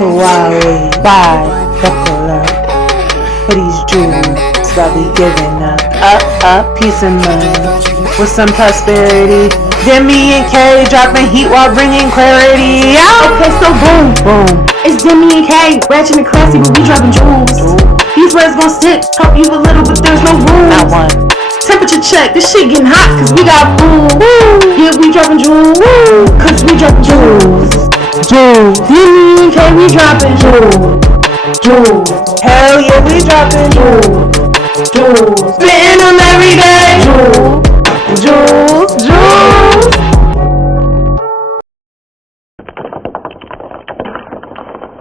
to Wally. Bye, buckle up for these jewels that we giving up. Peace and love with some prosperity. Demi and K dropping heat while bringing clarity. Okay, so boom, Boom. it's Demi and K, ratchet and classy, but we dropping jewels. These words gon' stick, help you a little, but there's no room. Not one. Temperature check, this shit getting hot, cause we got food. Yeah, we dropping jewels, cause we dropping jewels. Jewels. Demi and K, we dropping jewels. Hell yeah, we dropping Jewels. Spitting them every day. Jewels.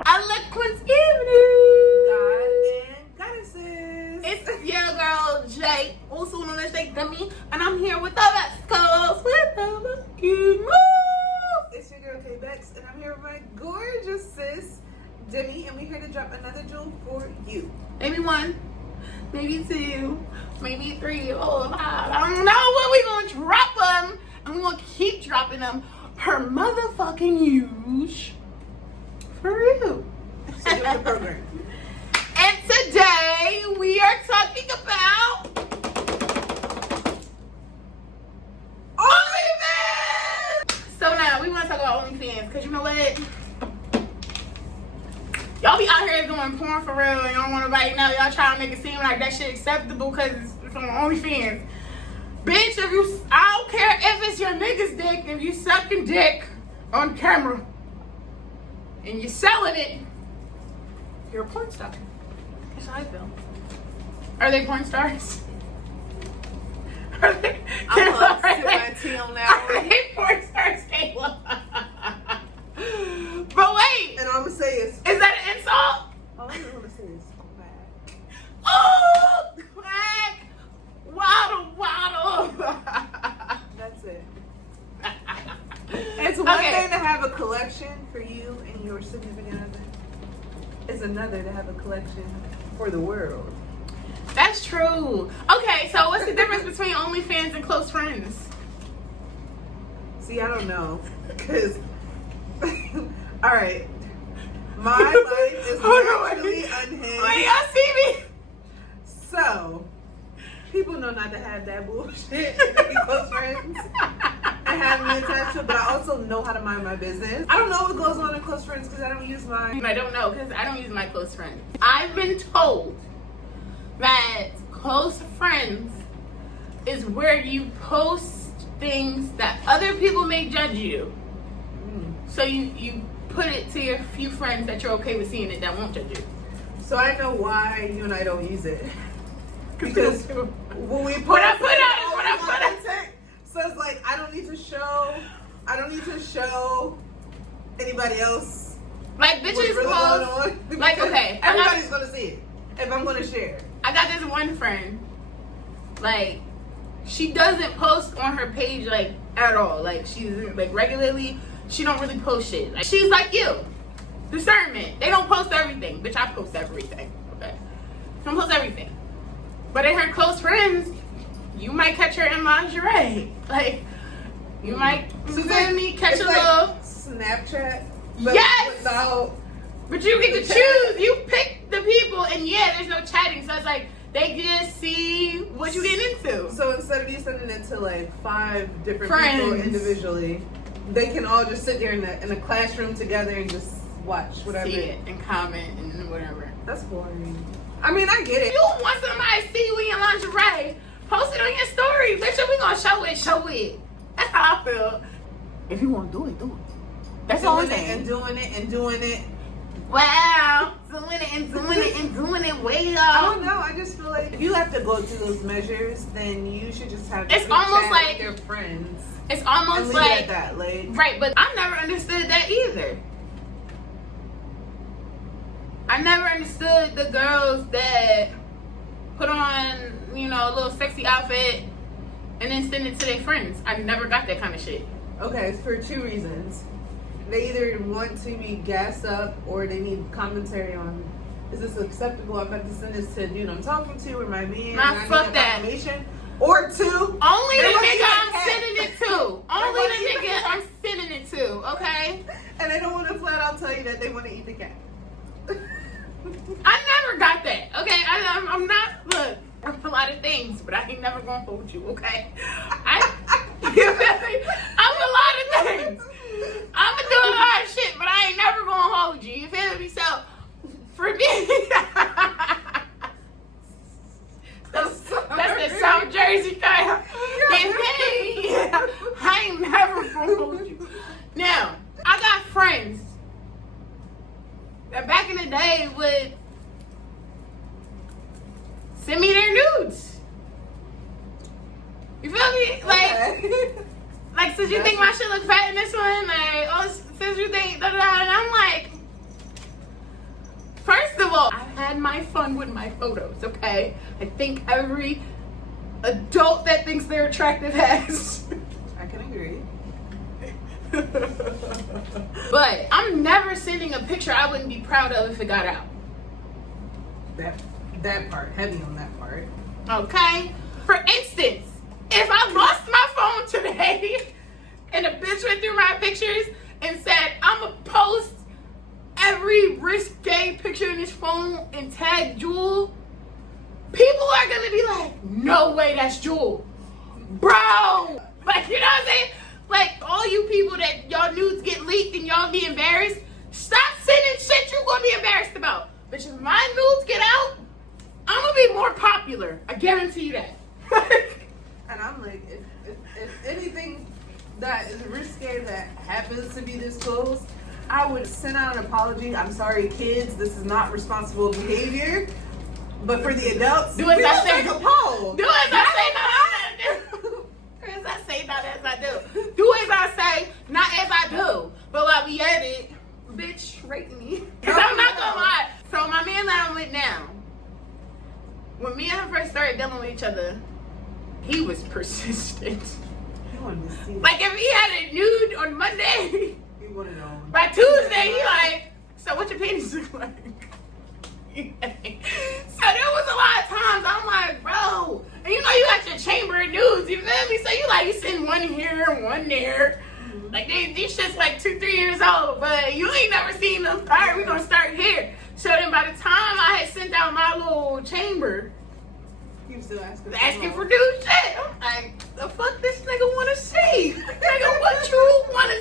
Eloquence evening. God and goddesses. It's your girl Jay, also known as Jay Demi, and I'm here with the best co-host with the fucking move. It's your girl K-Bex, and I'm here with my gorgeous sis, Demi, and we're here to drop another jewel for you. Maybe one, maybe two, maybe three, four, five. I don't know when we gonna drop them, and we gonna keep dropping them per motherfucking use. For real. So do the program. And today we are talking about OnlyFans. So now we want to talk about OnlyFans because you know what? Y'all be out here doing porn for real and y'all want to right now. Y'all trying to make it seem like that shit acceptable because it's on OnlyFans. Bitch, I don't care if it's your nigga's dick, if you sucking dick on camera and you're selling it, you're a porn star. That's how I feel. Are they porn stars? Are they? I'm gonna sip my tea on that Are one. they porn stars, Kayla? But wait, And all I'm gonna say is, is that an insult? all I'm gonna say is back. Oh, crack, waddle. That's it. It's one Okay. thing to have a collection for you and your significant other. It's another to have a collection for the world. That's true. Okay, so what's the difference between OnlyFans and close friends? See, I don't know, cause all right, my life is naturally unhinged. Wait, y'all see me? So, people know not to have that bullshit to be close friends and have me attached to it, but I also know how to mind my business. I don't know what goes on in close friends because I don't use mine. I don't know because I don't use my close friends. I've been told that close friends is where you post things that other people may judge you. So you put it to your few friends that you're okay with seeing it that won't judge you. So I know why you and I don't use it. Because when we What I put out. content, so it's like I don't need to show anybody else Like what's bitches really going post. on. Like, Because okay, everybody's gonna see it if I'm gonna share. I got this one friend, like, she doesn't post on her page, like, at all. Like, she's, like, regularly, she don't really post shit. Like, she's like you. Discernment. They don't post everything. Bitch, I post everything. Okay? She don't post everything. But in her close friends, you might catch her in lingerie. Like, you might, So feel me, catch it's a like little. Snapchat. But Yes! without But you get to choose. You pick the people, and yeah, there's no chatting. So it's like, they just see what you get into. So instead of you sending it to like 5 different Friends. people individually, they can all just sit there in a classroom together and just watch whatever. See it and comment and whatever. That's boring. I mean, I get If it. you want somebody to see you in lingerie, post it on your story. Bitch, if we gonna show it. That's how I feel. If you want to do it, do it. That's all I'm Doing it saying. and doing it and doing it. Wow. Doing it and doing it and doing it way I up. don't know. I just feel like if you have to go through those measures, then you should just have. It's group almost chat like- with your friends. It's And almost leave like, it at that. Like, right, but I never understood that either. I never understood the girls that put on, a little sexy outfit and then send it to their friends. I never got that kind of shit. okay, it's for 2 reasons. They either want to be gassed up or they need commentary on, is this acceptable? I'm about to send this to a dude I'm talking to or my man. Nah, and I fuck need that. confirmation. Or 2, Only they the wanna nigga eat a I'm cat. sending it to. Only wanna the eat a nigga cat. I'm sending it to, okay? And they don't want to flat out tell you that they want to eat the cat. things, but I ain't never gonna hold you, okay? You feel me? I'm a lot of things. I'm gonna do a lot of shit, but I ain't never gonna hold you. You feel me? So, for me, that's the South Jersey thing. You feel me? I ain't never gonna hold you. Now, I got friends that back in the day would send me their nudes. You feel me? Like, since you think my shit look fat in this one, like, oh, since you think da da da, and I'm like, first of all, I've had my fun with my photos, okay? I think every adult that thinks they're attractive has. I can agree. But I'm never sending a picture I wouldn't be proud of if it got out. That part, heavy on that part. Okay? For instance, if I lost my phone today and a bitch went through my pictures and said, I'm gonna post every risque picture in this phone and tag Jewel, people are gonna be like, no way, that's Jewel. Bro! Like, you know what I'm saying? Like, all you people that y'all nudes get leaked and y'all be embarrassed, stop sending shit you gonna be embarrassed about. But if my nudes get out, I'm gonna be more popular. I guarantee you that. And I'm like, if anything that is risque that happens to be disclosed, I would send out an apology. I'm sorry, kids, this is not responsible behavior. But for the adults, do as I say. Take a poll. Do as I say, not as I do. Do as I say, not as I do. Do as I say, not as I do. But while we at it, bitch, rate me. Cause I'm not gonna lie. So my man that I'm with now, when me and him first started dealing with each other, he was persistent. He wanted to see. Like if he had a nude on Monday, He wanted to know. by Tuesday he like, so what your panties look like? So there was a lot of times I'm like, bro, and you know you got your chamber of nudes, you feel me? So you send one here and one there. Mm-hmm. Like these shit's like 2-3 years old, but you ain't never seen them. All right, we gonna start here. So then by the time I had sent out my little chamber, He was still asking for new shit. I'm like, the fuck this nigga wanna see? Nigga, what you wanna,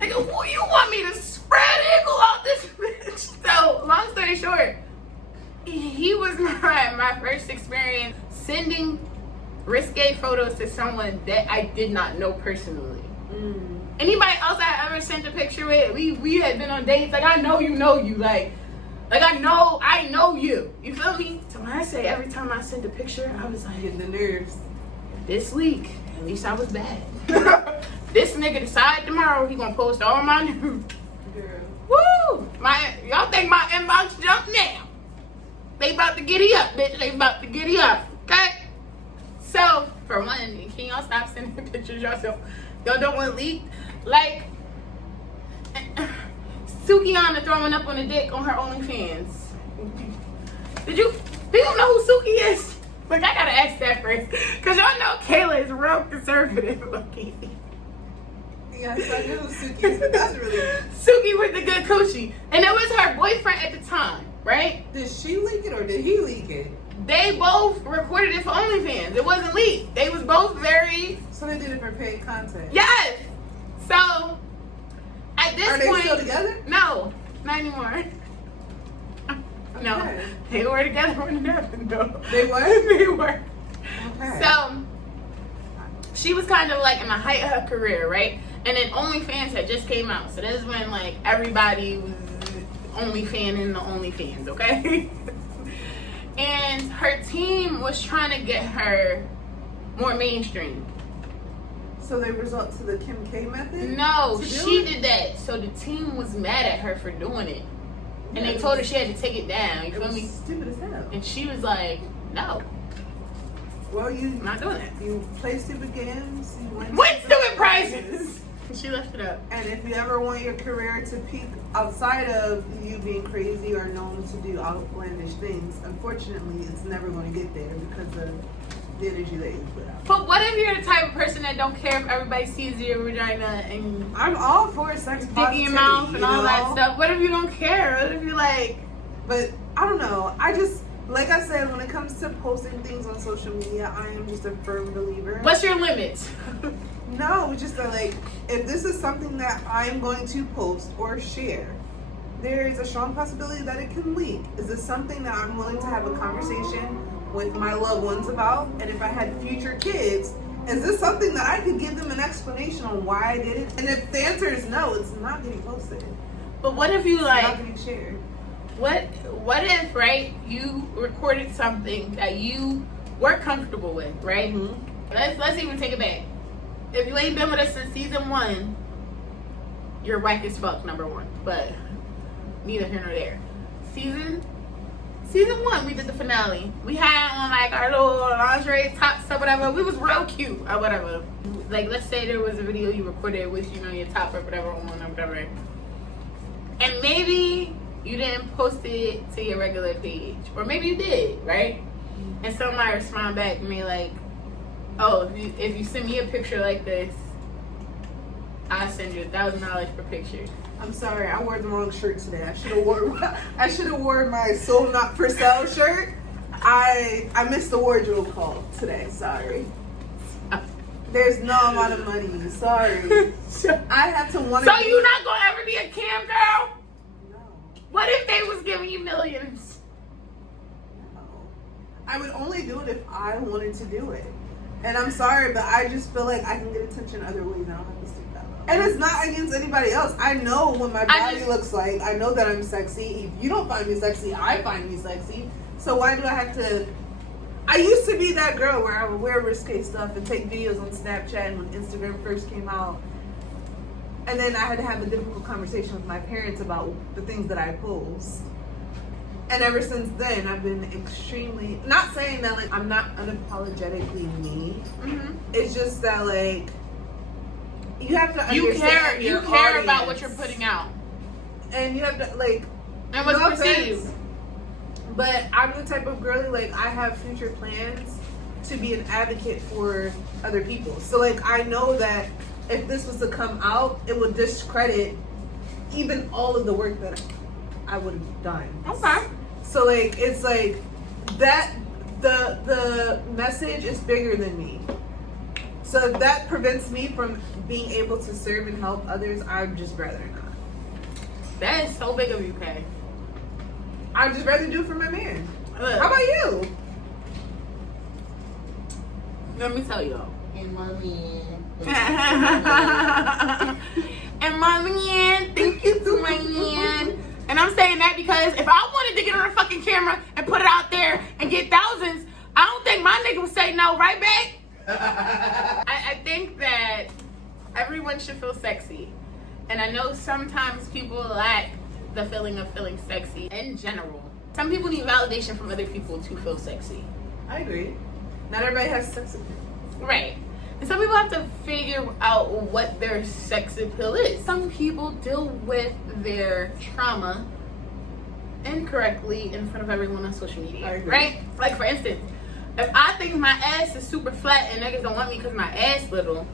nigga, what you want me to spread eagle out this bitch? So long story short, he was not my first experience sending risque photos to someone that I did not know personally. Anybody else I ever sent a picture with, we had been on dates. Like I know you, like I know you. You feel me? So when I say every time I send a picture, I was like, Getting the nerves. this week, at least I was bad. This nigga decide tomorrow he gonna post all my nudes. Girl. Woo! Y'all think my inbox jumped now? They about to giddy up, bitch. They about to giddy up. Okay? So, for one, can y'all stop sending pictures yourself? Y'all don't want leaked? Like, Sukiana throwing up on a dick on her OnlyFans. Do you know who Suki is? Like, I gotta ask that first. Because y'all know Kayla is real conservative looking. Yes, I knew Suki, but that's really. Suki with the good coochie. And it was her boyfriend at the time, right? Did she leak it or did he leak it? They both recorded it for OnlyFans. It wasn't leaked. They was both very... So they did it for paid content? Yes! So, at this point... Are they point... still together? No, not anymore. No, Okay. they were together when it happened, though. They were? They were. Okay. So, she was kind of like in the height of her career, right? And then OnlyFans had just came out. So this is when like everybody was OnlyFanning the OnlyFans, okay? And her team was trying to get her more mainstream. So they resort to the Kim K method? No, she did that. So the team was mad at her for doing it. And they told her she had to take it down. You feel me? Stupid as hell. And she was like, no, Well, I'm not doing that. You play stupid games. You win stupid prizes. She left it up. And if you ever want your career to peak outside of you being crazy or known to do outlandish things, unfortunately, it's never going to get there because of the energy that you put out. But what if you're the type of person that don't care if everybody sees your vagina and I'm all for sex dick in positivity, your mouth and you all that know? stuff? What if you don't care? What if you're like... But I don't know. Like I said, when it comes to posting things on social media, I am just a firm believer. What's your limits? No, it's just that, like, if this is something that I'm going to post or share, there is a strong possibility that it can leak. Is this something that I'm willing to have a conversation with my loved ones about? And if I had future kids, is this something that I could give them an explanation on why I did it? And if the answer is no, it's not getting posted. But what if you It's like? not getting shared. What if, right, you recorded something that you were comfortable with, right? Mm-hmm. Let's even take it back. If you ain't been with us since season 1, you're whack as fuck, number 1. But neither here nor there. Season 1, we did the finale. We had on like our little lingerie tops or whatever. We was real cute or whatever. Like, let's say there was a video you recorded with, you know, your top or whatever on or whatever. And maybe you didn't post it to your regular page. Or maybe you did, right? And somebody respond back and be like, oh, if you send me a picture like this, I'll send you $1,000 per picture. I'm sorry, I wore the wrong shirt today. I should have worn my Soul Not For Sale shirt. I missed the wardrobe call today. Sorry. There's no amount of money. Sorry. I had to want to. So you not gonna ever be a cam girl? No. What if they was giving you millions? No. I would only do it if I wanted to do it. And I'm sorry, but I just feel like I can get attention other ways. I don't have to stick that up. And it's not against anybody else. I know what my body looks like. I know that I'm sexy. If you don't find me sexy, I find me sexy. So why do I have to? I used to be that girl where I would wear risque stuff and take videos on Snapchat and when Instagram first came out. And then I had to have a difficult conversation with my parents about the things that I post. And ever since then, I've been extremely, not saying that like I'm not unapologetically me. Mm-hmm. It's just that like you have to understand You care about what you're putting out. And you have to like, And what's no perceived. offense, but I'm the type of girly, like I have future plans to be an advocate for other people. So like I know that if this was to come out, it would discredit even all of the work that I would have done. Okay. So like it's like that the message is bigger than me. So if that prevents me from being able to serve and help others, I'd just rather not. That is so big of you, Kay. I'd just rather do it for my man. Look, How about you? let me tell you. And my man. And my man, thank you to my man. And I'm saying that because if I wanted to get on a fucking camera and put it out there and get thousands, I don't think my nigga would say no, right, babe? I think that everyone should feel sexy. And I know sometimes people lack the feeling of feeling sexy in general. Some people need validation from other people to feel sexy. I agree. Not everybody has sex appeal. Right. And some people have to figure out what their sex appeal is. Some people deal with their trauma incorrectly in front of everyone on social media. Right? Like, for instance, if I think my ass is super flat and niggas don't want me because my ass little,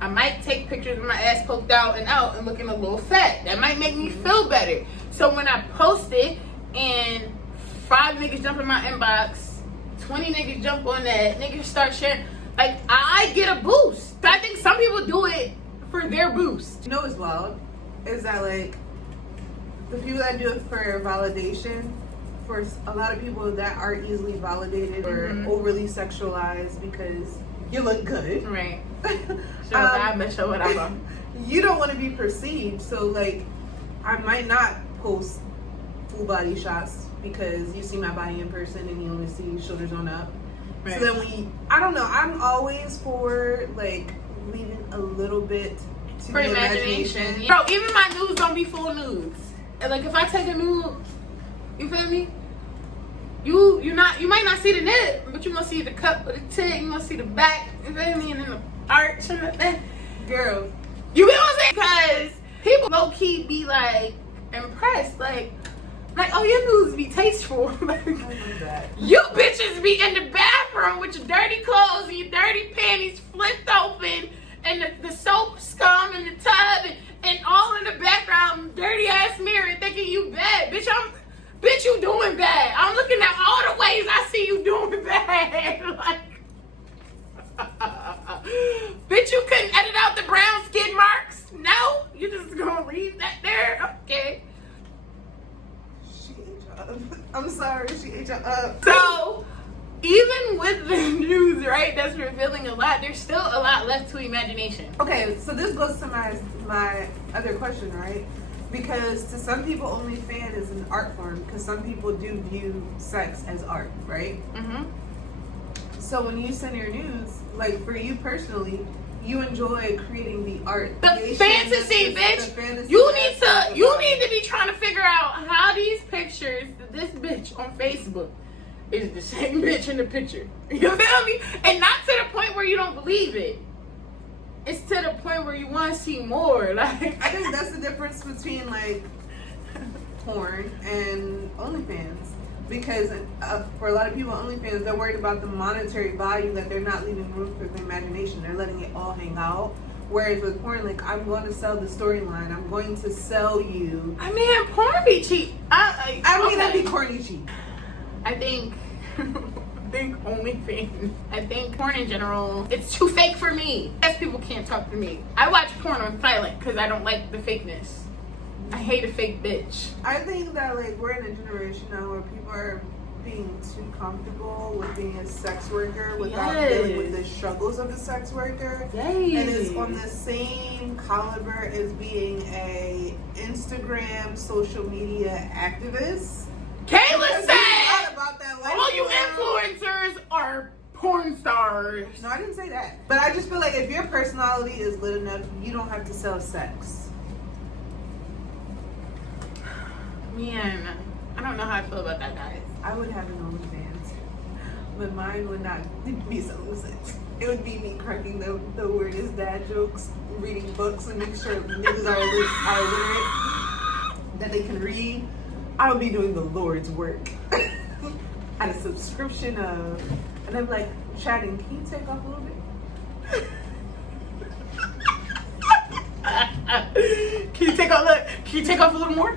I might take pictures of my ass poked out and looking a little fat. That might make me feel better. So when I post it and 5 niggas jump in my inbox, 20 niggas jump on that, niggas start sharing, like, I get a boost. I think some people do it for their boost. You know what's wild? Is that like the people that do it for validation, for a lot of people that are easily validated or overly sexualized because you look good. Right. Show that, but show whatever. You don't want to be perceived, so like I might not post full body shots because you see my body in person and you only see shoulders on up. Right. So then I don't know, I'm always for like leaving a little bit to the imagination. Bro, even my nudes don't be full nudes. And like if I take a nude, you feel me? You might not see the nip, but you gonna see the cup of the tit, you gonna see the back, you feel me, and then the arch and the Girl, you feel what I'm saying? Because people low key be like impressed, like oh, your nudes be tasteful. Like, I love that. you bitches be in the bathroom with your dirty clothes and your dirty panties flipped open and the soap scum in the tub and all in the background, dirty ass mirror thinking you bad. Bitch, Bitch, you doing bad. I'm looking at all the ways I see you doing bad. Like, bitch, you couldn't edit out the brown skin marks? No? You just gonna leave that there? Okay. She ate you up. I'm sorry, she ate you up. So, even with the news, right, that's revealing a lot, there's still a lot left to imagination. Okay, so this goes to my other question, right? Because to some people, OnlyFans is an art form. Because some people do view sex as art, right? Mm-hmm. So when you send your news, like for you personally, you enjoy creating the art. The fantasy, bitch. The fantasy You need to be trying to figure out how these pictures, this bitch on Facebook is the same bitch in the picture. You feel me? And not to the point where you don't believe it. It's to the point where you want to see more. Like, I think that's the difference between like porn and OnlyFans. Because for a lot of people, OnlyFans, they're worried about the monetary value, that they're not leaving room for the imagination. They're letting it all hang out. Whereas with porn, like, I'm going to sell the storyline. I'm going to sell you. I mean, porn be cheap. I mean, that'd be corny cheap. I think OnlyFans. I think porn in general, it's too fake for me. Yes, people can't talk to me. I watch porn on silent because I don't like the fakeness. I hate a fake bitch. I think that like we're in a generation now where people are being too comfortable with being a sex worker without dealing with the struggles of a sex worker. Yes. And it's on the same caliber as being a Instagram social media activist. Kayla said About that all you influencers are porn stars. No, I didn't say that. But I just feel like if your personality is lit enough, you don't have to sell sex. Man, I don't know how I feel about that, guys. I would have an OnlyFans, but mine would not be selling sex. It would be me cracking the weirdest dad jokes, reading books, and make sure niggas are literate, that they can read. I would be doing the Lord's work. At a subscription of, and I'm like, chatting, can you take off a little bit? Can you take off a little more?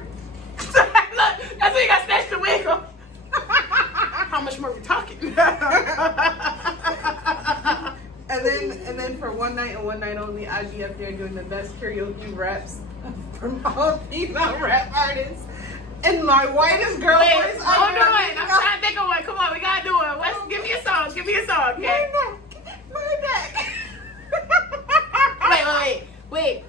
Look, that's when you got snatched the wig off. How much more are we talking? and then for one night and one night only, I'd be up there doing the best karaoke raps from all female rap artists. And my whitest girl voice. Hold on. I'm trying to think of one. Come on, we gotta do it. Give me a song. Okay? My neck. Wait.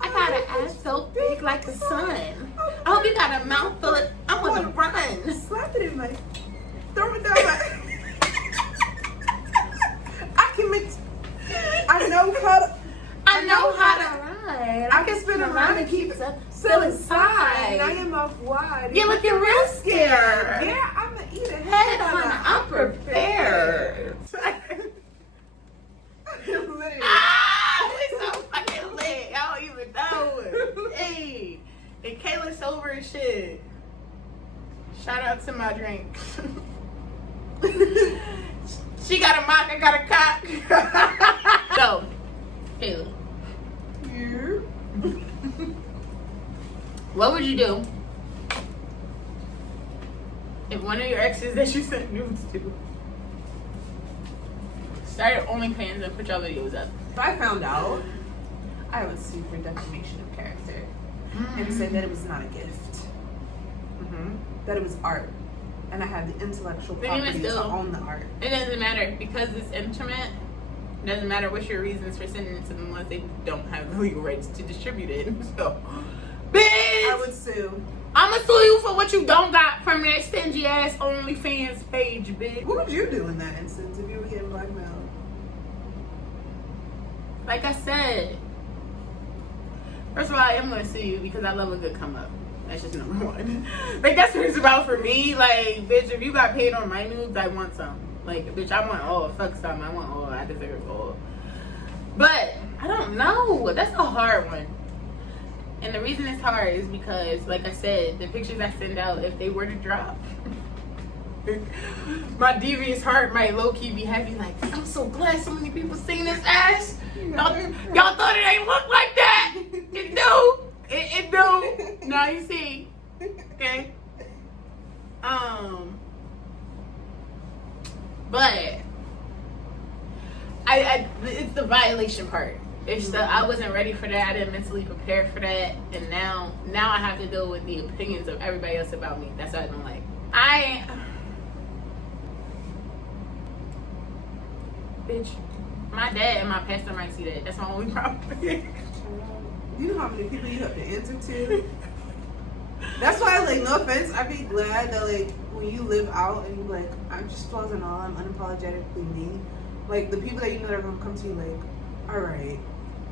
I got an ass so big like the sun. I hope you got a mouth full of. I want to run. Slap it in my. Throw it down my. I can mix. I know how to ride. I can spin around and keep it still inside. I am off wide. You're looking real scared. Yeah, I'm gonna eat a Head on. I'm prepared. Literally. We so fucking lit. I don't even know. Hey, and Kayla's sober as shit. Shout out to my drink. She got a mock, I got a cock. So, Kayla. Yeah. What would you do if one of your exes that you sent nudes to started OnlyFans and put your videos up? If I found out, I would sue for defamation of character and say that it was not a gift. That it was art. And I had the intellectual property to own the art. It doesn't matter because it's intimate. It doesn't matter what's your reasons for sending it to them unless they don't have the legal rights to distribute it. So, bitch! I would sue. I'ma sue you for what you don't got from that stingy ass OnlyFans page, bitch. What would you do in that instance if you were getting blackmailed? Like I said, first of all, I am gonna sue you because I love a good come up. That's just number one. Like, that's what it's about for me. Like, bitch, if you got paid on my nudes, I want some. Like, bitch, I want all. Fuck some. I want all. I deserve all. But, I don't know. That's a hard one. And the reason it's hard is because, like I said, the pictures I send out, if they were to drop, my devious heart might low-key be happy. Like, I'm so glad so many people seen this ass. Y'all thought it ain't look like that. It do. It do. Now you see. Okay. But I it's the violation part. It's the I wasn't ready for that. I didn't mentally prepare for that, and now I have to deal with the opinions of everybody else about me. That's what I don't like. Bitch, my dad and my pastor might see that. That's my only problem. You know how many people you have to answer to? That's why, like, no offense, I'd be glad that, like, when you live out and you're like, I'm just flaws and all, I'm unapologetically me. Like, the people that you know that are going to come to you, like, all right,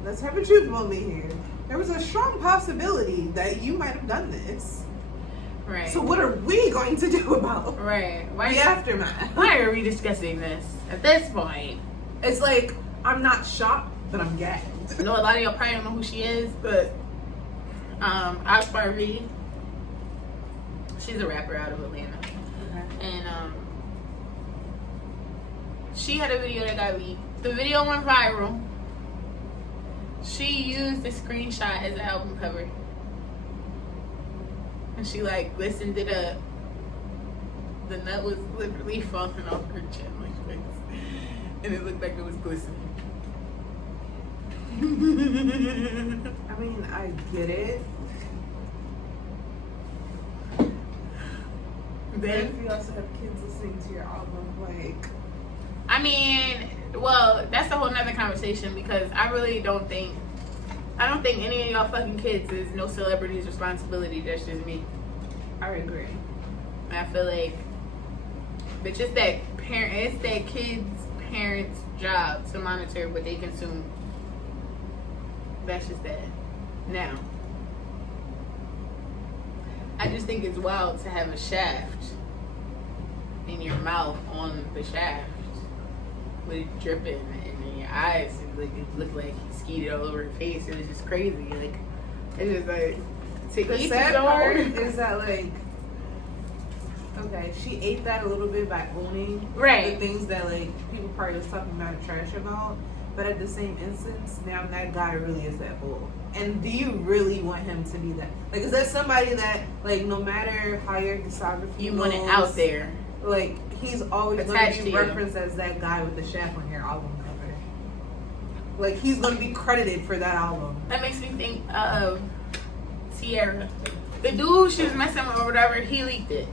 let's have a truth moment here. There was a strong possibility that you might have done this. Right. So what are we going to do about right? the aftermath? Why are we discussing this at this point? It's like, I'm not shocked, but I'm gagged. I know a lot of y'all probably don't know who she is, but Asparvi, she's a rapper out of Atlanta. Okay. And she had a video that got leaked. The video went viral. She used the screenshot as an album cover. And she like listened it up. The nut was literally falling off her chin like this. And it looked like it was glistening. I mean, I get it. Then if you also have kids listening to your album, like, I mean, well, that's a whole nother conversation because I don't think any of y'all fucking kids is no celebrity's responsibility. That's just me. I agree. And I feel like, but it's that kids' parents' job to monitor what they consume. That's just that. Now, I just think it's wild to have a shaft in your mouth on the shaft with it dripping and in your eyes. It looked like he skied it all over her face. It was just crazy. Like, it's just like, the sad part is that, like, okay, she ate that a little bit by owning the things that, like, people probably was talking about trash about. But at the same instance, now that guy really is that bull. And do you really want him to be that? Like, is that somebody that, like, no matter how your discography you want it out there? Like, he's always going to be referenced as that guy with the shaft on your album cover. Like, he's going to be credited for that album. That makes me think of Sierra. The dude she was messing with or whatever, he leaked it.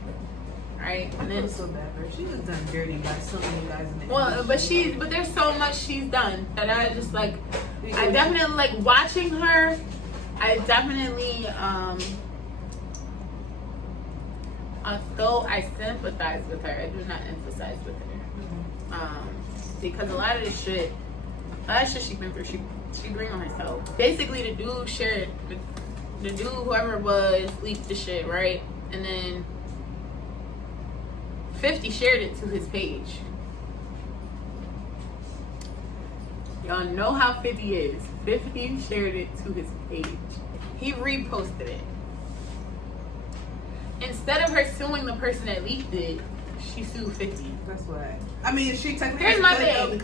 Right? I feel so bad for her. She was done dirty by so many guys in the industry. But there's so much she's done that I just like. I definitely like watching her. I definitely although I sympathize with her, I do not empathize with her. Because a lot of shit she's been through, she bring on herself. Basically, the dude shared, the dude whoever it was leaked the shit, right? And then 50 shared it to his page. Y'all know how 50 is. 50 shared it to his page. He reposted it. Instead of her suing the person that leaked it, she sued 50. That's why. I mean, she technically Here's my thing.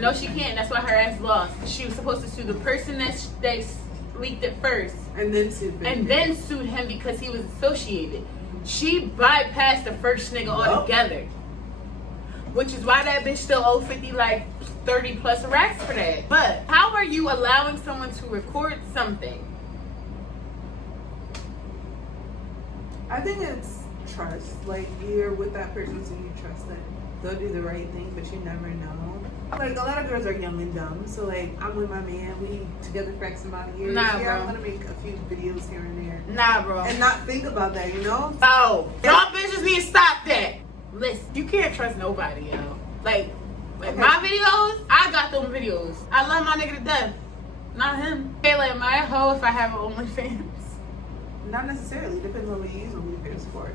No, she can't. That's why her ass lost. She was supposed to sue the person that leaked it first. And then sue 50. And then sued him because he was associated. She bypassed the first nigga altogether. Which is why that bitch still owe 50 like 30 plus racks for that. But how are you allowing someone to record something? I think it's trust. Like, you're with that person so you trust them. They'll do the right thing, but you never know. Like, a lot of girls are young and dumb. So, like, I'm with my man. We together for X amount of years. Nah, yeah, bro. I'm gonna make a few videos here and there. Nah, bro. And not think about that, you know? Oh, y'all bitches need to stop that. Listen, you can't trust nobody, yo. Like Okay. my videos, I got them videos. I love my nigga to death. Not him. Okay, like, am I a hoe if I have an OnlyFans? Not necessarily. Depends on what you use OnlyFans for.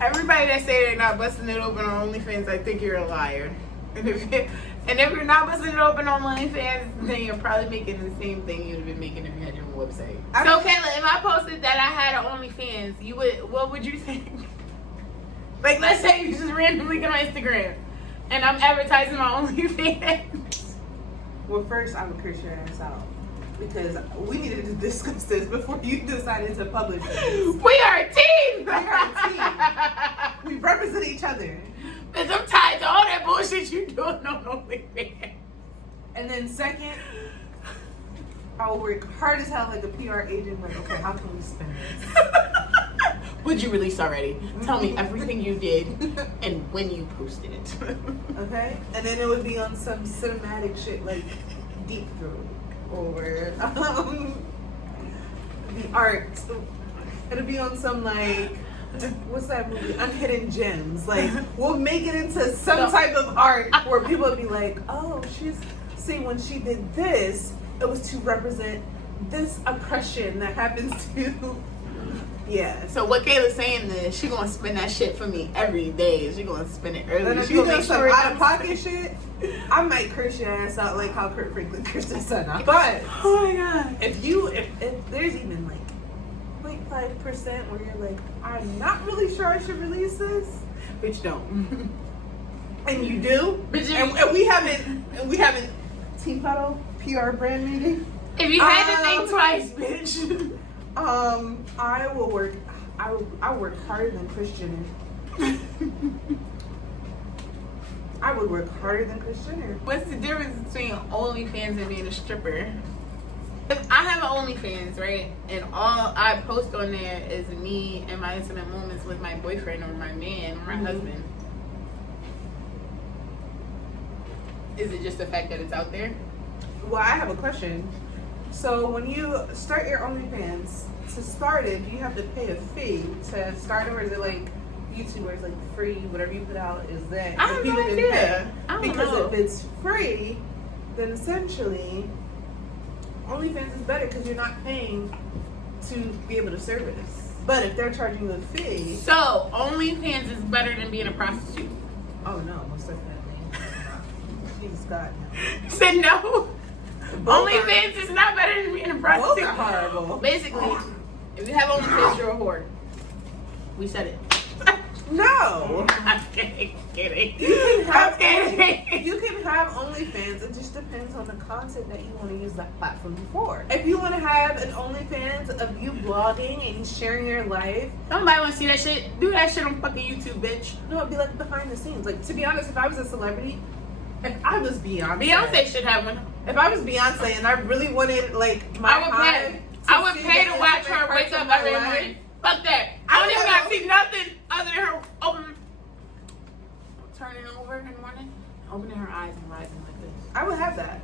Everybody that say they're not busting it open on OnlyFans, I think you're a liar. And if you're not busting it open on OnlyFans, then you're probably making the same thing you'd have been making if you had your own website. So, Kayla, if I posted that I had an OnlyFans, what would you think? Like, let's say you just randomly get on Instagram and I'm advertising my OnlyFans. Well, first, I would curse your ass out. because we needed to discuss this before you decided to publish this. We are a team. We are a team. We represent each other. Because I'm tired of all that bullshit you doing on OnlyFans. And then second, I will work hard as hell like a PR agent. Like, okay, how can we spend this? What'd you release already? Tell me everything you did and when you posted it. Okay? And then it would be on some cinematic shit like Deep Throat or the art. It'll be on some like, what's that movie? Unhidden Gems. Like, we'll make it into some type of art where people will be like, oh, see, when she did this, it was to represent this oppression that happens to. Yeah. So what Kayla's saying is she gonna spend that shit for me every day. She gonna spend it early. And if She you gonna do make some sure out of pocket shit, I might curse your ass out like how Kurt Franklin cursed his son out. But oh my god. if there's even like 0.5% where you're like, I'm not really sure I should release this, bitch, don't. And you do, Bitch, and we haven't teapottle PR brand meeting. If you had to think twice, bitch. I will work harder than Kris Jenner. I would work harder than Kris Jenner. What's the difference between OnlyFans and being a stripper? If I have an OnlyFans, right, and all I post on there is me and my intimate moments with my boyfriend or my man or my husband, is it just the fact that it's out there? Well, I have a question. So when you start your OnlyFans, to start it, do you have to pay a fee to start it, or is it like YouTube where it's like free, whatever you put out is that? I have no idea. I don't because know. if it's free, then essentially OnlyFans is better because you're not paying to be able to service. But if they're charging you a fee, So OnlyFans is better than being a prostitute. oh no, most definitely. Jesus God, no. Said no. Both OnlyFans is not better than being a Both prostitute. are horrible. Basically, if you have OnlyFans, you're a whore. We said it. No. I'm kidding. You can have I'm kidding. You can have OnlyFans. It just depends on the content that you want to use that platform for. If you want to have an OnlyFans of you blogging and sharing your life, Somebody want to see that shit? Do that shit on fucking YouTube, bitch. no, it'd be like behind the scenes. Like, to be honest, if I was a celebrity, if I was Beyonce, Beyonce should have one. if I was Beyonce and I really wanted like my I would pay to watch her wake up every morning. Fuck that. I don't even gotta see nothing other than her turning over in the morning, opening her eyes and rising like this. I would have that.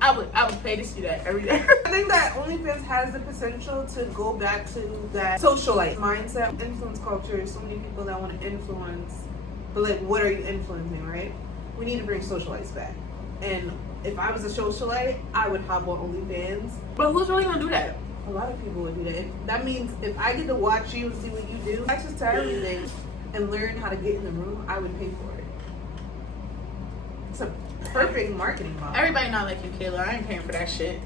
I would pay to see that every day. I think that OnlyFans has the potential to go back to that socialite mindset, influence culture. So many people that want to influence, but like, what are you influencing, right? We need to bring socialites back. And if I was a socialite, I would hop on OnlyFans. But who's really gonna do that? A lot of people would do that. That means if I get to watch you and see what you do, access to everything, and learn how to get in the room, I would pay for it. It's a perfect marketing model. Everybody not like you, Kayla. I ain't paying for that shit.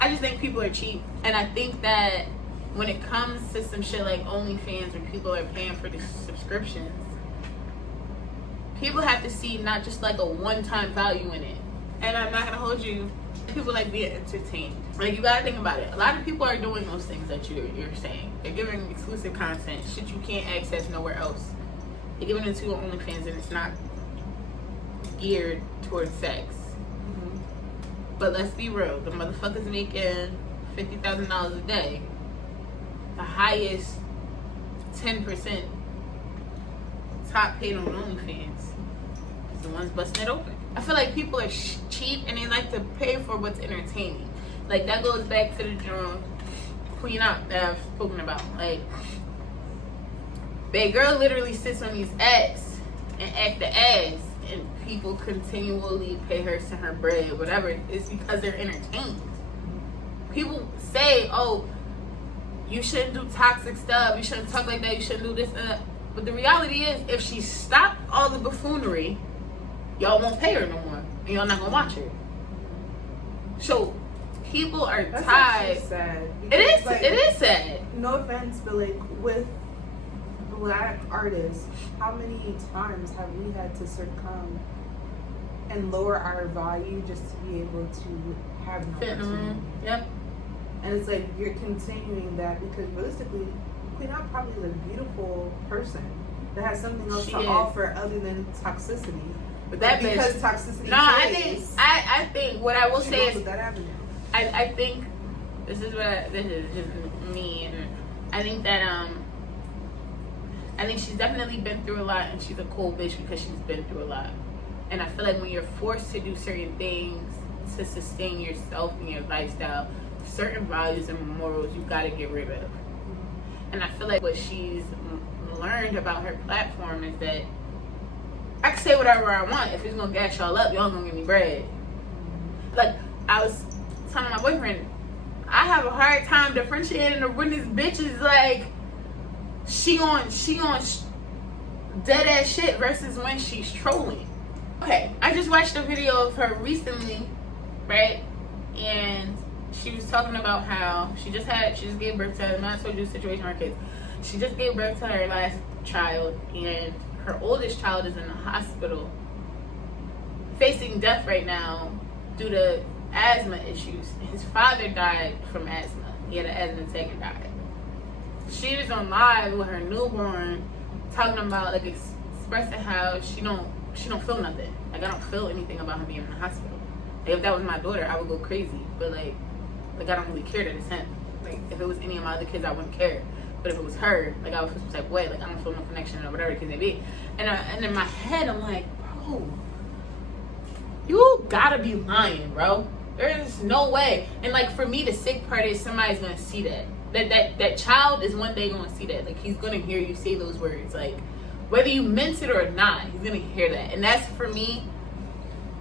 I just think people are cheap. And I think that when it comes to some shit like OnlyFans where people are paying for the subscriptions, people have to see not just like a one-time value in it. And I'm not gonna hold you. People like being entertained. Like, you gotta think about it. A lot of people are doing those things that you're saying. They're giving exclusive content, shit you can't access nowhere else. They're giving it to OnlyFans and it's not geared towards sex. Mm-hmm. But let's be real, the motherfuckers making $50,000 a day. The highest 10% top paid on OnlyFans is the ones busting it open. I feel like people are cheap and they like to pay for what's entertaining. Like, that goes back to the Queen Up that I've spoken about. Like, that girl literally sits on these apps and act the ass, and people continually pay her, send her bread, whatever. It's because they're entertained. People say, oh, you shouldn't do toxic stuff, you shouldn't talk like that, you shouldn't do this and that. But the reality is, if she stopped all the buffoonery, y'all won't pay her no more, and y'all not gonna watch her. So people are That's tied. sad. It is. Like, It is sad. No offense, but like with Black artists, how many times have we had to succumb and lower our value just to be able to have an Fit in the room. opportunity? Yep. And it's like you're continuing that because realistically, Queen Out probably is a beautiful person that has something else to offer other than toxicity. But that because bitch, toxicity. No, I think what I will say is that avenue. I think this is just me, and I think that I think she's definitely been through a lot, and she's a cool bitch because she's been through a lot. And I feel like when you're forced to do certain things to sustain yourself and your lifestyle, certain values and morals you gotta get rid of. And I feel like what she's learned about her platform is that I can say whatever I want. If it's gonna gas y'all up, y'all gonna give me bread. Like I was telling my boyfriend, I have a hard time differentiating when this bitch is like she on dead ass shit versus when she's trolling. Okay, I just watched a video of her recently, right? And she was talking about how she just gave birth to her, not so do situation with her kids. She just gave birth to her last child, and her oldest child is in the hospital facing death right now due to asthma issues. His father died from asthma. He had an asthma attack and died. She was on live with her newborn talking about like expressing how she don't feel nothing. Like I don't feel anything about him being in the hospital. Like if that was my daughter, I would go crazy. But like I don't really care that it's him. Like if it was any of my other kids, I wouldn't care. But if it was her, like I would feel some type of way. Like I don't feel no connection or whatever the case may be. And in my head, I'm like, bro, you gotta be lying, bro. There's no way. And like for me, the sick part is somebody's gonna see that. That child is one day gonna see that. Like he's gonna hear you say those words. Like whether you meant it or not, he's gonna hear that. And that's for me,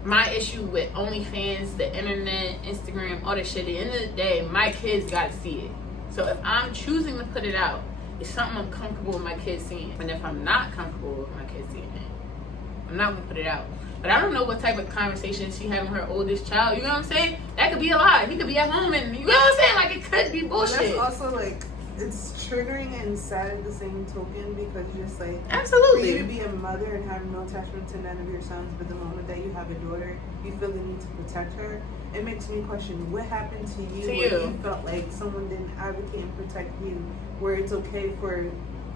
my issue with OnlyFans, the internet, Instagram, all that shit. At the end of the day, my kids gotta see it. So if I'm choosing to put it out, it's something I'm comfortable with my kids seeing. And if I'm not comfortable with my kids seeing it, I'm not gonna put it out. But I don't know what type of conversation she had with her oldest child. You know what I'm saying? That could be a lie. He could be at home and you know what I'm saying? Like it could be bullshit. That's also like it's triggering and sad at the same token because just like absolutely for you to be a mother and have no attachment to none of your sons, but the moment that you have a daughter, you feel the need to protect her. It makes me question what happened to you where you felt like someone didn't advocate and protect you, where it's okay for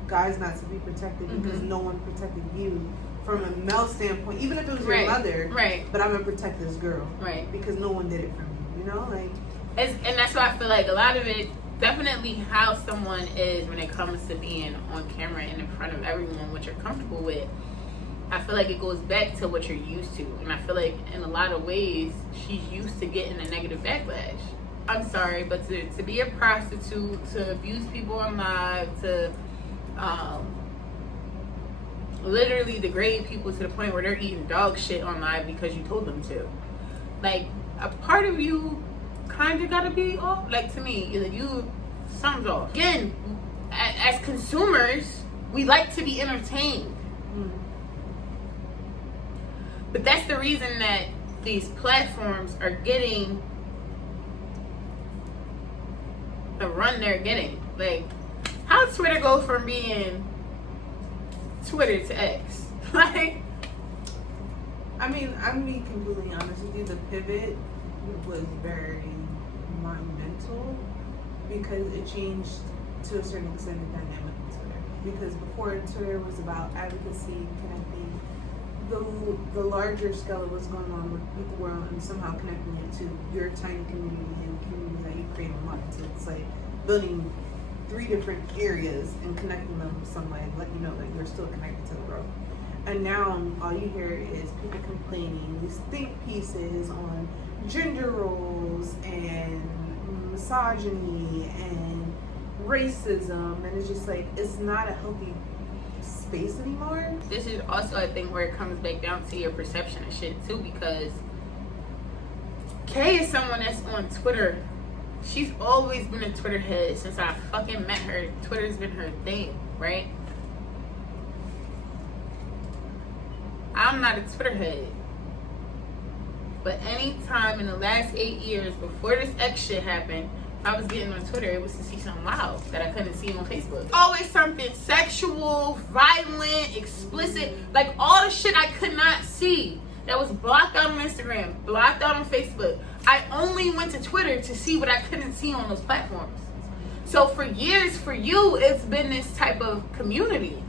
guys not to be protected because no one protected you. From a male standpoint, even if it was your mother, but I'm gonna protect this girl, because no one did it for me, you know, like. And that's why I feel like a lot of it, definitely how someone is when it comes to being on camera and in front of everyone, what you're comfortable with. I feel like it goes back to what you're used to, and I feel like in a lot of ways she's used to getting a negative backlash. I'm sorry, but to be a prostitute, to abuse people on live, to literally degrade people to the point where they're eating dog shit on live because you told them to. Like, a part of you kind of gotta be off. Like, to me, something's off. Again, as consumers, we like to be entertained. But that's the reason that these platforms are getting the run they're getting. Like, how did Twitter go from being Twitter to X? Like, I mean, I'm being completely honest with you. The pivot was very monumental because it changed to a certain extent the dynamic of Twitter. Because before, Twitter was about advocacy, connecting the larger scale of what's going on with the world and somehow connecting it to your tiny community and communities that you create online. So it's like building 3 different areas and connecting them some way, let you know that you're still connected to the world. And now all you hear is people complaining, these think pieces on gender roles and misogyny and racism, and it's just like it's not a healthy space anymore. This is also a thing where it comes back down to your perception of shit too, because Kay is someone that's on Twitter. She's always been a Twitter head since I fucking met her. Twitter's been her thing, right? I'm not a Twitter head. But anytime in the last 8 years before this X shit happened, I was getting on Twitter, it was to see something wild that I couldn't see on Facebook. Always something sexual, violent, explicit, like all the shit I could not see that was blocked out on Instagram, blocked out on Facebook. I only went to Twitter to see what I couldn't see on those platforms. So for years, for you, it's been this type of community.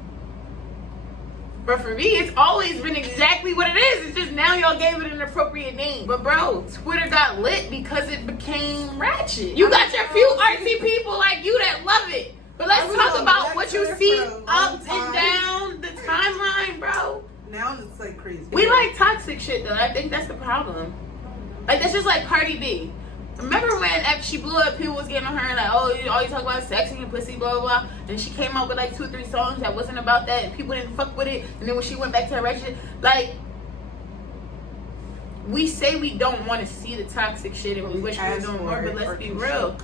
But for me, it's always been exactly what it is. It's just now y'all gave it an appropriate name. But bro, Twitter got lit because it became ratchet. You got your few artsy people like you that love it. But let's talk about what you see up and down the timeline, bro. Now it's like crazy. We like toxic shit though. I think that's the problem. Like that's just like Cardi B. Remember when after she blew up, people was getting on her like, oh, all you talk about is sex and pussy, blah, blah, blah. And she came out with like 2 or 3 songs that wasn't about that, and people didn't fuck with it. And then when she went back to her record, like, we say we don't want to see the toxic shit and we wish we were doing more, but let's be real.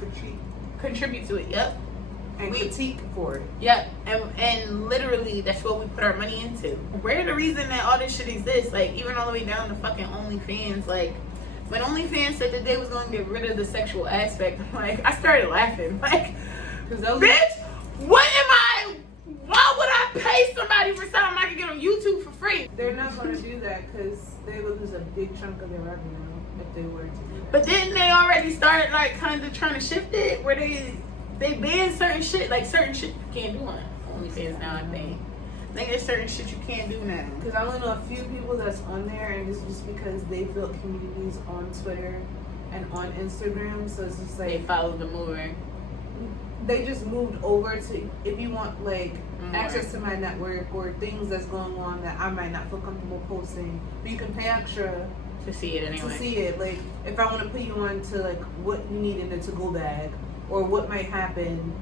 Contribute to it, yep. And critique for it. Yep, and literally that's what we put our money into. We're the reason that all this shit exists, like, even all the way down to fucking OnlyFans, like, when OnlyFans said that they was going to get rid of the sexual aspect, I'm like, I started laughing. Like, bitch, what am I? Why would I pay somebody for something I could get on YouTube for free? They're not going to do that because they would lose a big chunk of their revenue if they were to do that. But then they already started, like, kind of trying to shift it where they ban certain shit. Like, certain shit you can't do on OnlyFans now, I think. I think there's certain shit you can't do now. Because I only know a few people that's on there, and it's just because they built communities on Twitter and on Instagram. So it's just like they follow the mover. They just moved over to, if you want like access to my network or things that's going on that I might not feel comfortable posting, but you can pay extra to see it anyway. To see it, like if I want to put you on to like what you need in a to-go bag or what might happen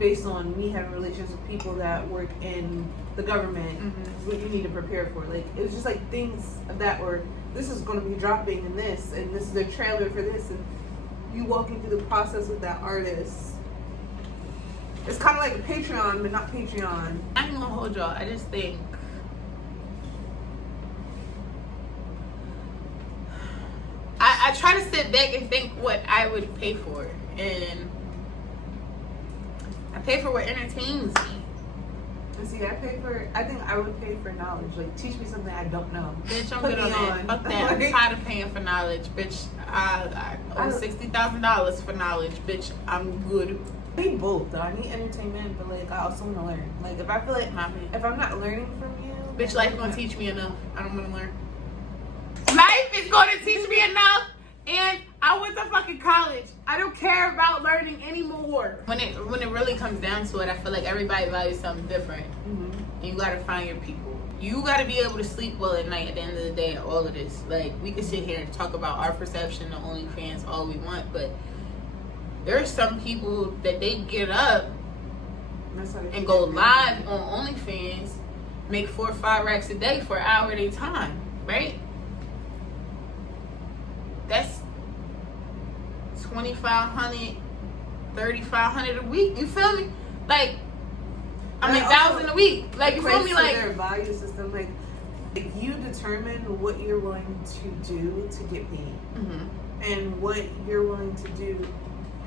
based on me having relations with people that work in the government, what you need to prepare for. Like, it was just like things that were, this is going to be dropping in this, and this is a trailer for this, and you walking through the process with that artist. It's kind of like a Patreon, but not Patreon. I ain't gonna hold y'all. I just think I try to sit back and think what I would pay for, and I pay for what entertains me. And see, I think I would pay for knowledge. Like, teach me something I don't know. Bitch, I'm good on that. Fuck that. I'm tired of paying for knowledge. Bitch, I owe $60,000 for knowledge. Bitch, I'm good. I need both, though. I need entertainment, but, like, I also want to learn. Like, if I feel like, if I'm not learning from you... Bitch, life gonna teach me enough. I don't want to learn. Life is gonna teach me enough, and I went to fucking college. I don't care about learning anymore. When it really comes down to it, I feel like everybody values something different. And you gotta find your people. You gotta be able to sleep well at night at the end of the day of all of this. Like, we could sit here and talk about our perception of OnlyFans all we want, but there are some people that they get up and go live on OnlyFans, make 4 or 5 racks a day for an hour at a time, right? That's $2,500, $3,500 a week. You feel me? Like, I mean, $1,000 a week. Like, you feel me? Like, their value system, like you determine what you're willing to do to get paid, and what you're willing to do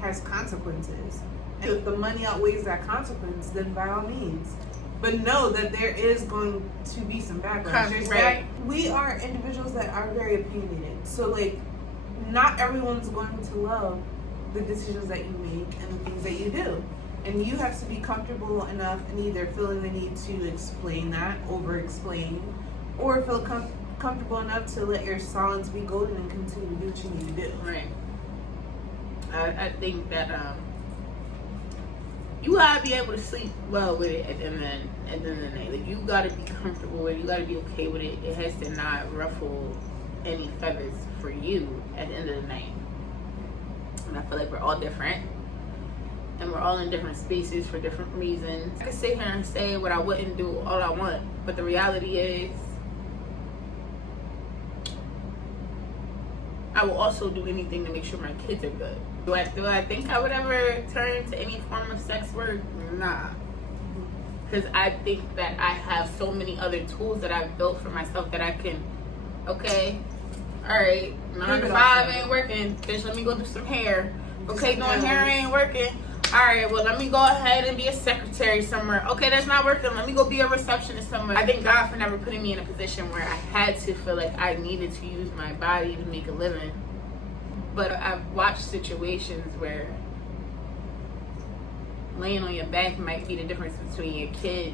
has consequences. And if the money outweighs that consequence, then by all means. But know that there is going to be some backlash. Right. We are individuals that are very opinionated. So, like, not everyone's going to love the decisions that you make and the things that you do. And you have to be comfortable enough in either feeling the need to explain that, over-explain, or feel comfortable enough to let your silence be golden and continue to do what you need to do. Right. I think that you gotta be able to sleep well with it at the end of the night. Like, you gotta be comfortable with it. You gotta be okay with it. It has to not ruffle any feathers for you at the end of the night. And I feel like we're all different, and we're all in different spaces for different reasons. I can sit here and say what I wouldn't do all I want, but the reality is I will also do anything to make sure my kids are good. Do I think I would ever turn to any form of sex work? Nah. Because I think that I have so many other tools that I've built for myself that I can, okay, all right, 9 to 5 ain't working. Bitch, let me go do some hair. Okay, doing hair ain't working. All right, well, let me go ahead and be a secretary somewhere. Okay, that's not working. Let me go be a receptionist somewhere. I thank God for never putting me in a position where I had to feel like I needed to use my body to make a living. But I've watched situations where laying on your back might be the difference between your kid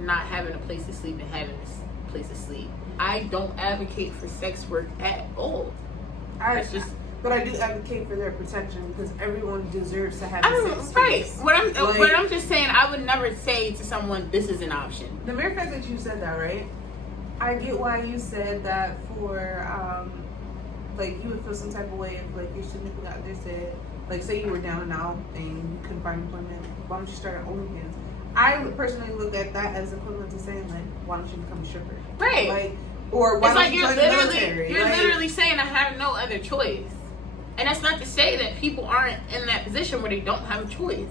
not having a place to sleep and having a place to sleep. I don't advocate for sex work at all. But I do advocate for their protection because everyone deserves to have a safe right. space. What I'm just saying, I would never say to someone, this is an option. The mere fact that you said that, right? I get why you said that for, like, you would feel some type of way if, like, your significant other said, like, say you were down and out and you couldn't find employment, why don't you start an OnlyFans? I would personally look at that as equivalent to saying, like, why don't you become a stripper? Right. Like, or why don't you join the military? You're literally saying I have no other choice. And that's not to say that people aren't in that position where they don't have a choice.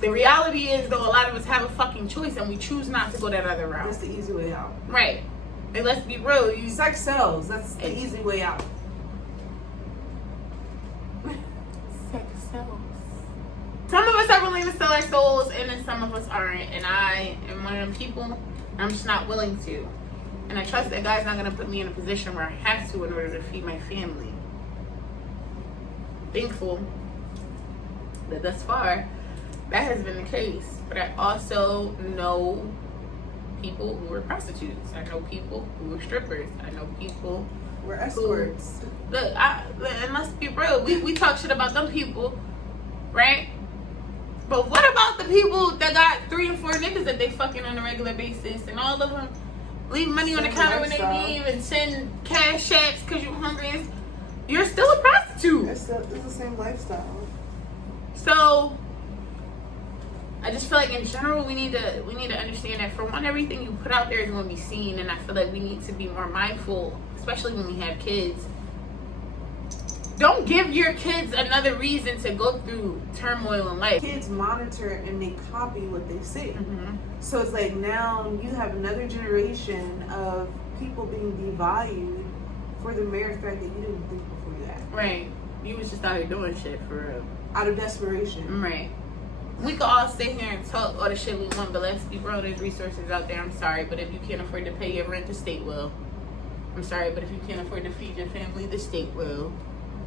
The reality is, though, a lot of us have a fucking choice and we choose not to go that other route. That's the easy way out. Right. And let's be real. Sex sells. That's the easy way out. Sex sells. Some of us are willing to sell our souls, and then some of us aren't. And I am one of them people. I'm just not willing to. And I trust that God's not going to put me in a position where I have to in order to feed my family. Thankful that thus far that has been the case. But I also know people who were prostitutes. I know people who were strippers. I know people We're escorts. Look, and let's be real. We talk shit about them people, right? But what about the people that got 3 and 4 niggas that they fucking on a regular basis, and all of them leave money on the counter when they leave and send cash apps because you're hungry? You're still a prostitute. It's the same lifestyle. So I just feel like in general we need to understand that, for one, everything you put out there is going to be seen, and I feel like we need to be more mindful, especially when we have kids. Don't give your kids another reason to go through turmoil in life. Kids monitor and they copy what they see. Mm-hmm. So it's like now you have another generation of people being devalued for the mere fact that you didn't think before you acted. Right. You was just out here doing shit for real. Out of desperation. Right. We could all sit here and talk all the shit we want, but let's be real, there's resources out there. I'm sorry, but if you can't afford to pay your rent, the state will. I'm sorry, but if you can't afford to feed your family, the state will.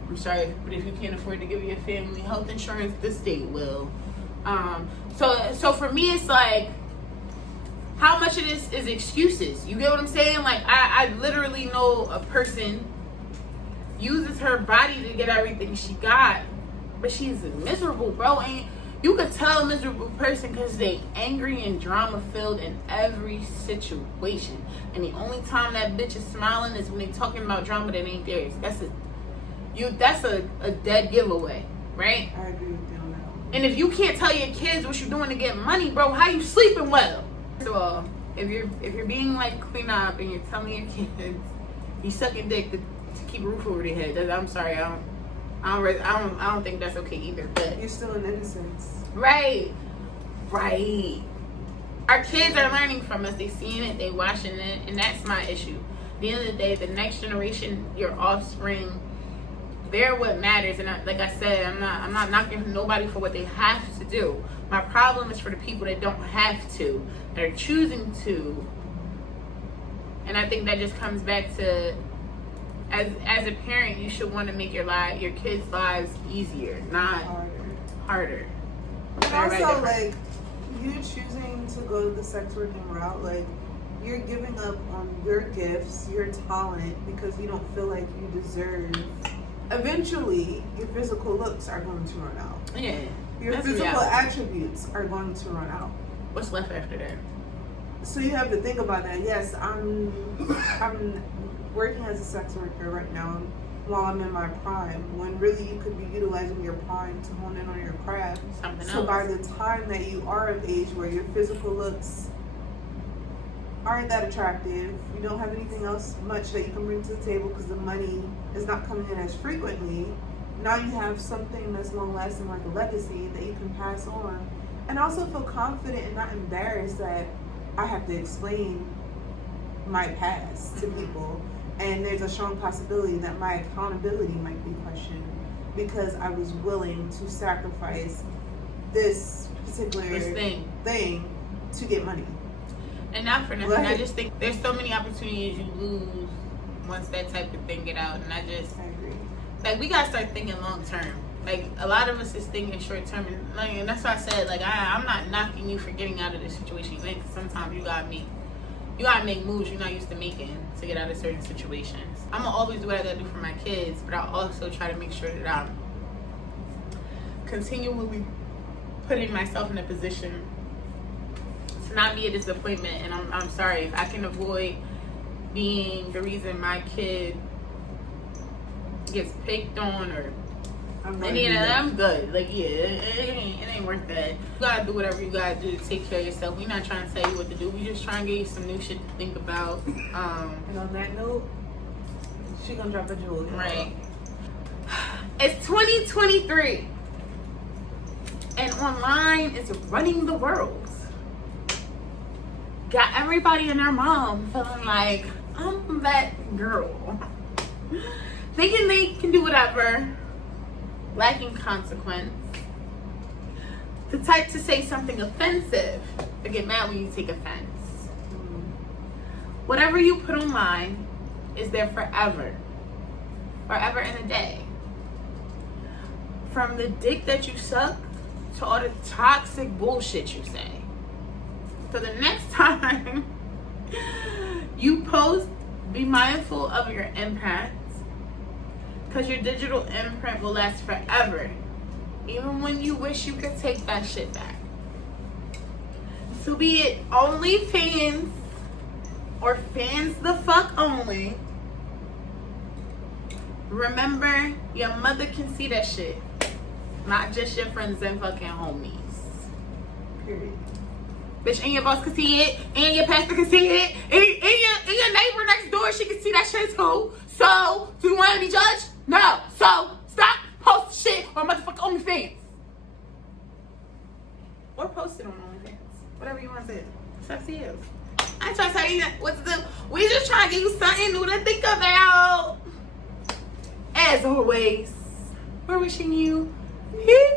I'm sorry, but if you can't afford to give your family health insurance, the state will. So for me, it's like, how much of this is excuses? You get what I'm saying? Like, I literally know a person uses her body to get everything she got, but she's miserable, bro. And you could tell a miserable person because they angry and drama filled in every situation. And the only time that bitch is smiling is when they talking about drama that ain't theirs. That's a dead giveaway, right? I agree with you on that one. And if you can't tell your kids what you're doing to get money, bro, how you sleeping well? First of all, if you're being like Queen Ob and you're telling your kids you sucking dick to keep a roof over their head, I'm sorry, I don't think that's okay either. But You're still in innocence. right. Our kids are learning from us. They seeing it, they watching it, and that's my issue. At the end of the day, the next generation, your offspring, they're what matters. And like I said, I'm not knocking nobody for what they have to do. My problem is for the people that don't have to, that are choosing to. And I think that just comes back to, as a parent, you should want to make your kids' lives easier, not harder. And also, like, you choosing to go the sex working route, like, you're giving up on your gifts, your talent, because you don't feel like you deserve. Eventually, your physical looks are going to run out. Yeah. Your physical attributes are going to run out. What's left after that? So you have to think about that. Yes, I'm working as a sex worker right now while I'm in my prime, when really you could be utilizing your prime to hone in on your craft. So by the time that you are of age where your physical looks aren't that attractive, you don't have anything else much that you can bring to the table because the money is not coming in as frequently, now you have something that's long lasting, like a legacy that you can pass on. And also feel confident and not embarrassed that I have to explain my past to people. And there's a strong possibility that my accountability might be questioned because I was willing to sacrifice this particular thing to get money. And not for nothing, I just think there's so many opportunities you lose once that type of thing get out. And I agree. Like, we gotta start thinking long term. Like, a lot of us is thinking short term, and that's why I said, like, I'm not knocking you for getting out of the situation you're in, because sometimes you gotta make moves you're not used to making to get out of certain situations. I'm gonna always do what I gotta do for my kids, but I also try to make sure that I'm continually putting myself in a position to not be a disappointment. And I'm sorry if I can avoid being the reason my kid gets picked on or any of that. I'm good. Like, yeah, it ain't worth that. You gotta do whatever you gotta do to take care of yourself. We're not trying to tell you what to do. We just trying to get you some new shit to think about. And on that note, she gonna drop a jewel. Right. It's 2023. And online is running the world. Got everybody and their mom feeling like, I'm that girl. Thinking they can do whatever. Lacking consequence. The type to say something offensive, but get mad when you take offense. Whatever you put online is there forever. Forever and a day. From the dick that you suck to all the toxic bullshit you say. So the next time you post, be mindful of your impact, because your digital imprint will last forever, even when you wish you could take that shit back. So be it OnlyFans or fans the fuck only, remember your mother can see that shit, not just your friends and fucking homies. Period. Bitch, and your boss can see it, and your pastor can see it, and your neighbor next door, she can see that shit too. So, do you want to be judged? No. So, stop posting shit on motherfucking OnlyFans. Or post it on OnlyFans. Whatever you want to do. It's up to you. I ain't trying to tell you what to do. We just trying to give you something new to think about. As always, we're wishing you peace.